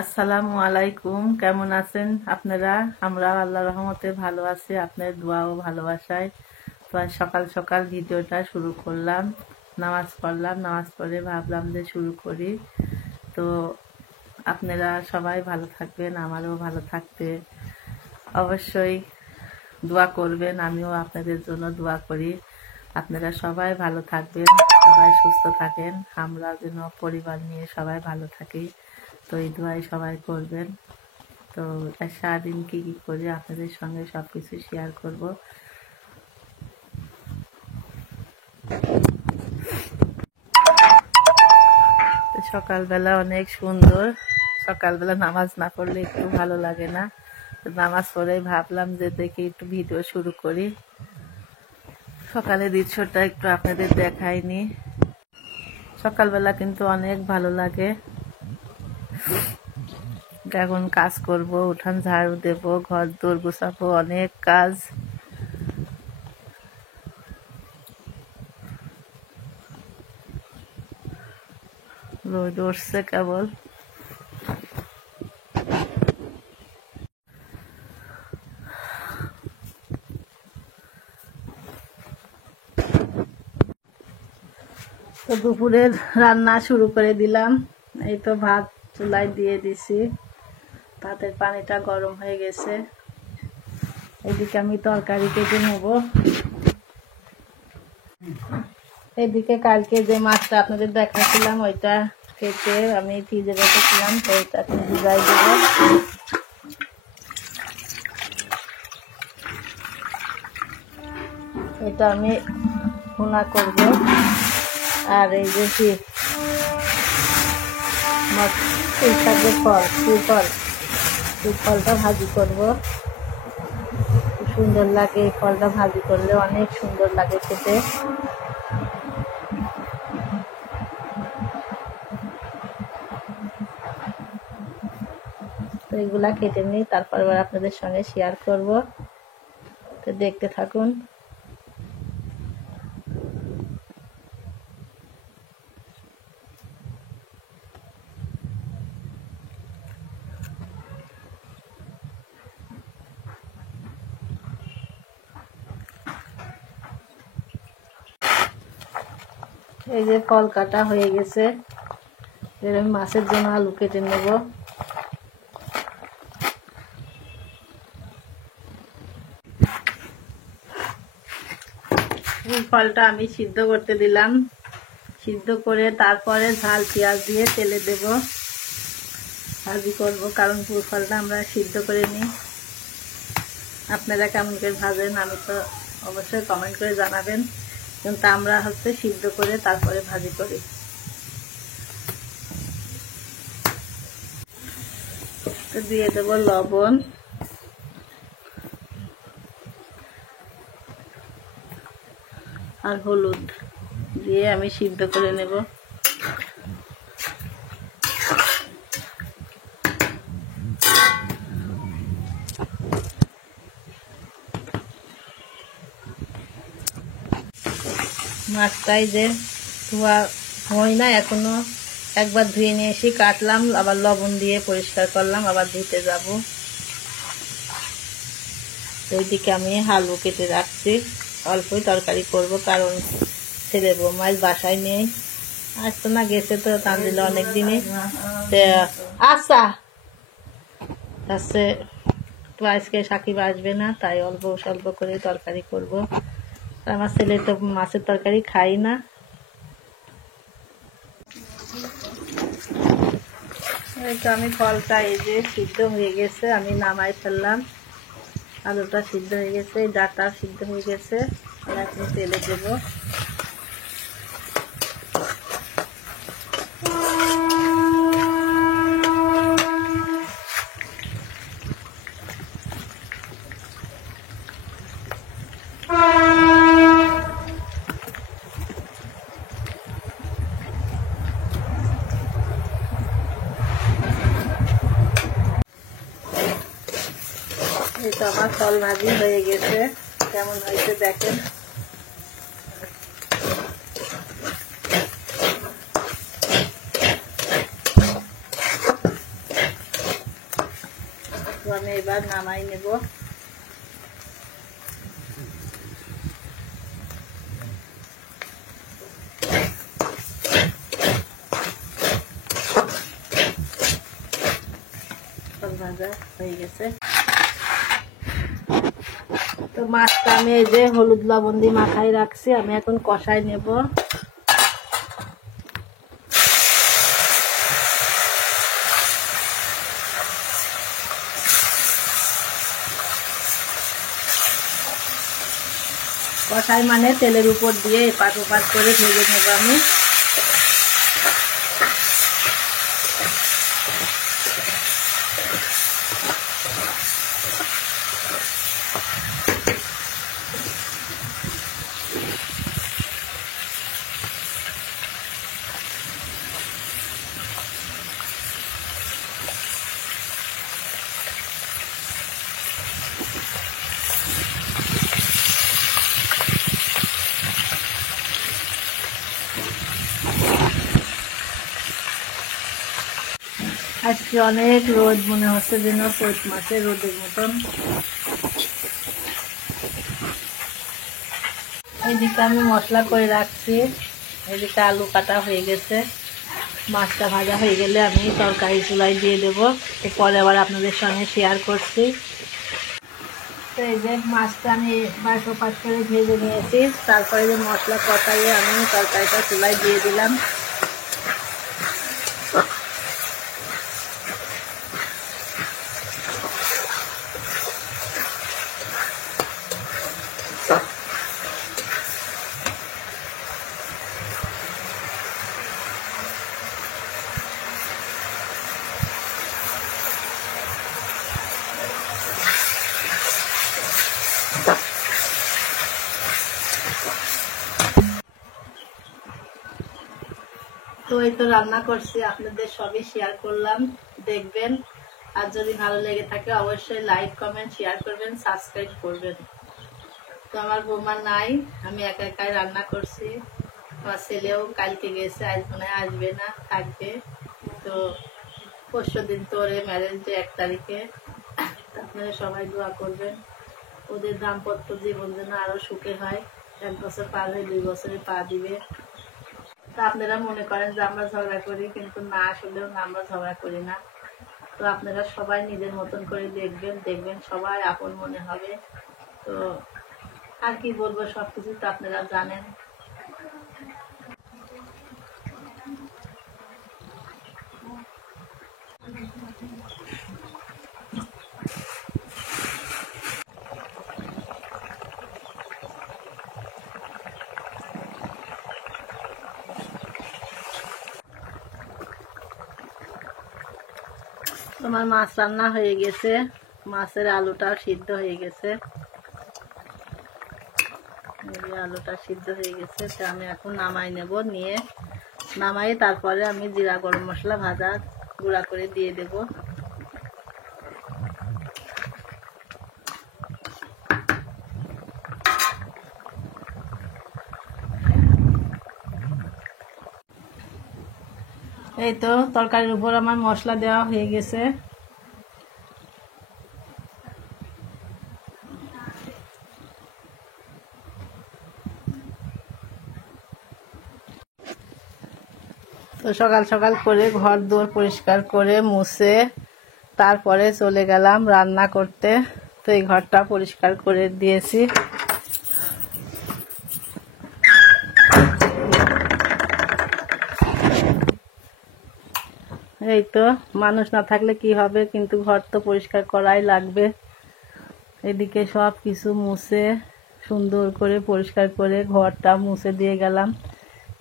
আসসালামু আলাইকুম, কেমন আছেন আপনারা? আমরা আল্লাহর রহমতে ভালো আছি, আপনার দোয়া ও ভালোবাসায়। তো আজ সকাল সকাল ভিডিওটা শুরু করলাম, নামাজ পড়লাম, নামাজ পড়ে ভাবলাম যে শুরু করি। তো আপনারা সবাই ভালো থাকবেন, আমারও ভালো থাকতে অবশ্যই দোয়া করবেন। আমিও আপনাদের জন্য দোয়া করি, আপনারা সবাই ভালো থাকবেন, সবাই সুস্থ থাকেন, আমরা যেন পরিবার নিয়ে সবাই ভালো থাকি। তো এই দোয়াই সবাই করবেন। তো সারাদিন কী কী করি আপনাদের সঙ্গে সব কিছু শেয়ার করব। তো সকালবেলা অনেক সুন্দর, সকালবেলা নামাজ না পড়লে একটু ভালো লাগে না। তো নামাজ পড়েই ভাবলাম যে দেখি একটু ভিডিও শুরু করি। সকালের দৃশ্যটা একটু আপনাদের দেখাইনি। সকালবেলা কিন্তু অনেক ভালো লাগে। এখন কাজ করব, উঠান ঝাড়ু দেব, ঘর দোর গুছাবো, অনেক কাজ। রোদ উঠছে কেবল। তো দুপুরের রান্না শুরু করে দিলাম। এই তো ভাত চুলায় দিয়ে দিছি, ভাতের পানিটা গরম হয়ে গেছে। এদিকে আমি তরকারি কেটে নেব। এদিকে কালকে যে মাছটা আপনাদের দেখাচ্ছিলাম ওইটা কেটে আমি ফ্রিজে রেখেছিলাম, তো ওইটা এখন ভিজাই দেবো। এটা আমি ভুনা করব। আর এই যে শাকের ফল, ফলটা ভাজি করব। খুব সুন্দর লাগে এই ফলটা ভাজি করলে, অনেক সুন্দর লাগে খেতে। তো এগুলা কেটে নিই, তারপর আবার আপনাদের সঙ্গে শেয়ার করব। তো দেখতে থাকুন। এই যে ফল কাটা হয়ে গেছে, এর আমি মাছের জন্য আলু কেটে নেব। ফলটা আমি সিদ্ধ করতে দিলাম, সিদ্ধ করে তারপরে ঝাল পেঁয়াজ দিয়ে তেলে দেব, ভাজি করব। কারণ পুর ফলটা আমরা সিদ্ধ করে নিই। আপনারা কেমন করে ভাজেন আমি তো অবশ্যই কমেন্ট করে জানাবেন, কিন্তু আমরা সিদ্ধ করে তারপরে ভাজি করি। তো দিয়ে দেব লবণ, আর হলুদ দিয়ে আমি সিদ্ধ করে নেব। মাছটাই যে ধোয়া হয় না এখনো, একবার ধুয়ে নিয়ে এসে কাটলাম, আবার লবণ দিয়ে পরিষ্কার করলাম, আবার ধুতে যাব। ওইদিকে আমি আলু কেটে রাখছি, অল্পই তরকারি করব, কারণ ছেলে বৌমাই বাসায় নেই, আসতো না, গেছে তো তানজিল অনেক দিনে। আচ্ছা তো আজকে সাকিব আসবে না, তাই অল্প স্বল্প করে তরকারি করব। আমার ছেলে তো মাছের তরকারি খাই না। এই তো আমি ফলটা এই যে সিদ্ধ হয়ে গেছে, আমি নামাই ফেললাম। আলুটা সিদ্ধ হয়ে গেছে, ডাটা সিদ্ধ হয়ে গেছে, এখন তেলে দেবো। এই তো আমার ফল ভাজি হয়ে গেছে, কেমন হয়েছে দেখেন। তো আমি এবার নামাই নেব। ভাজা হয়ে গেছে। তো মাছটা আমি এই যে হলুদ লবণ দিয়ে মাখাই রাখছি, আমি এখন কষাই নেব। কষাই মানে তেলের উপর দিয়ে এপাট ওপাট করে ভেজে নেব আমি। আজকে অনেক রোদ, মনে হচ্ছে যেন চৈত মাসের রোদের মতন। এইদিকে আমি মশলা করে রাখছি, এদিকে আলু কাটা হয়ে গেছে। মাছটা ভাজা হয়ে গেলে আমি তরকারি চুলায় দিয়ে দেবো, পরে আবার আপনাদের সঙ্গে শেয়ার করছি। তো এই যে মাছটা আমি এবার ওপাশ করে ভেজে নিয়েছি, তারপরে যে মশলা কষাইয়ে আমি তরকারিটা চুলায় দিয়ে দিলাম। তো এই তো রান্না করছি, আপনাদের সবই শেয়ার করলাম, দেখবেন। আর যদি ভালো লেগে থাকে অবশ্যই লাইক কমেন্ট শেয়ার করবেন, সাবস্ক্রাইব করবেন। তো আমার বৌমা নাই, আমি একা একাই রান্না করছি। আমার ছেলেও কালকে গেছে, আজ মনে হয় আসবে না, থাকবে। তো পরশুদিন তো ওর ম্যারেজ ডে 1 তারিখে। আপনারা সবাই দোয়া করবেন ওদের দাম্পত্য জীবন যেন আরো সুখে হয়, 1 বছর পার হয়ে 2 বছরে পা দিবে। তা আপনারা মনে করেন যে আমরা ঝগড়া করি, কিন্তু না, আসলেও আমরা ঝগড়া করি না। তো আপনারা সবাই নিজের মতন করে দেখবেন, দেখবেন সবাই আপন মনে হবে। তো আর কি বলবো, সবকিছু তো আপনারা জানেন। তোমার মাছ রান্না হয়ে গেছে, মাছের আলুটাও সিদ্ধ হয়ে গেছে। আলুটা সিদ্ধ হয়ে গেছে, তো আমি এখন নামাই নেব। নিয়ে নামাই তারপরে আমি জিরা গরম মশলা ভাজা গুঁড়া করে দিয়ে দেব। এই তো তরকারির উপর আমার মশলা দেওয়া হয়ে গেছে। তো সকাল সকাল করে ঘর দুয়ার পরিষ্কার করে মুছে তারপরে চলে গেলাম রান্না করতে। তো এই ঘরটা পরিষ্কার করে দিয়েছি। এই তো মানুষ না থাকলে কি হবে, কিন্তু ঘর তো পরিষ্কার করাই লাগবে। এদিকে সব কিছু মুছে সুন্দর করে পরিষ্কার করে ঘরটা মুছে দিয়ে গেলাম।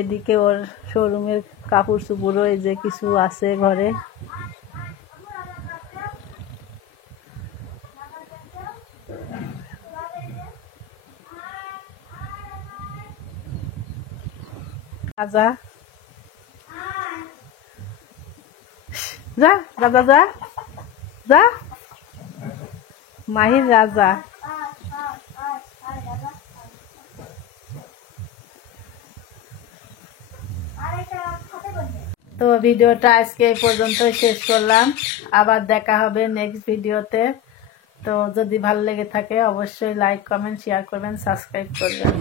এদিকে ওর শোরুমের কাপড় চোপড়ও এই যে কিছু আছে ঘরে। রাজা যা, রাজা যা, যা মাহির রাজা। তো ভিডিওটা আজকে এই পর্যন্তই শেষ করলাম, আবার দেখা হবে নেক্সট ভিডিওতে। তো যদি ভালো লেগে থাকে অবশ্যই লাইক কমেন্ট শেয়ার করবেন, সাবস্ক্রাইব করবেন।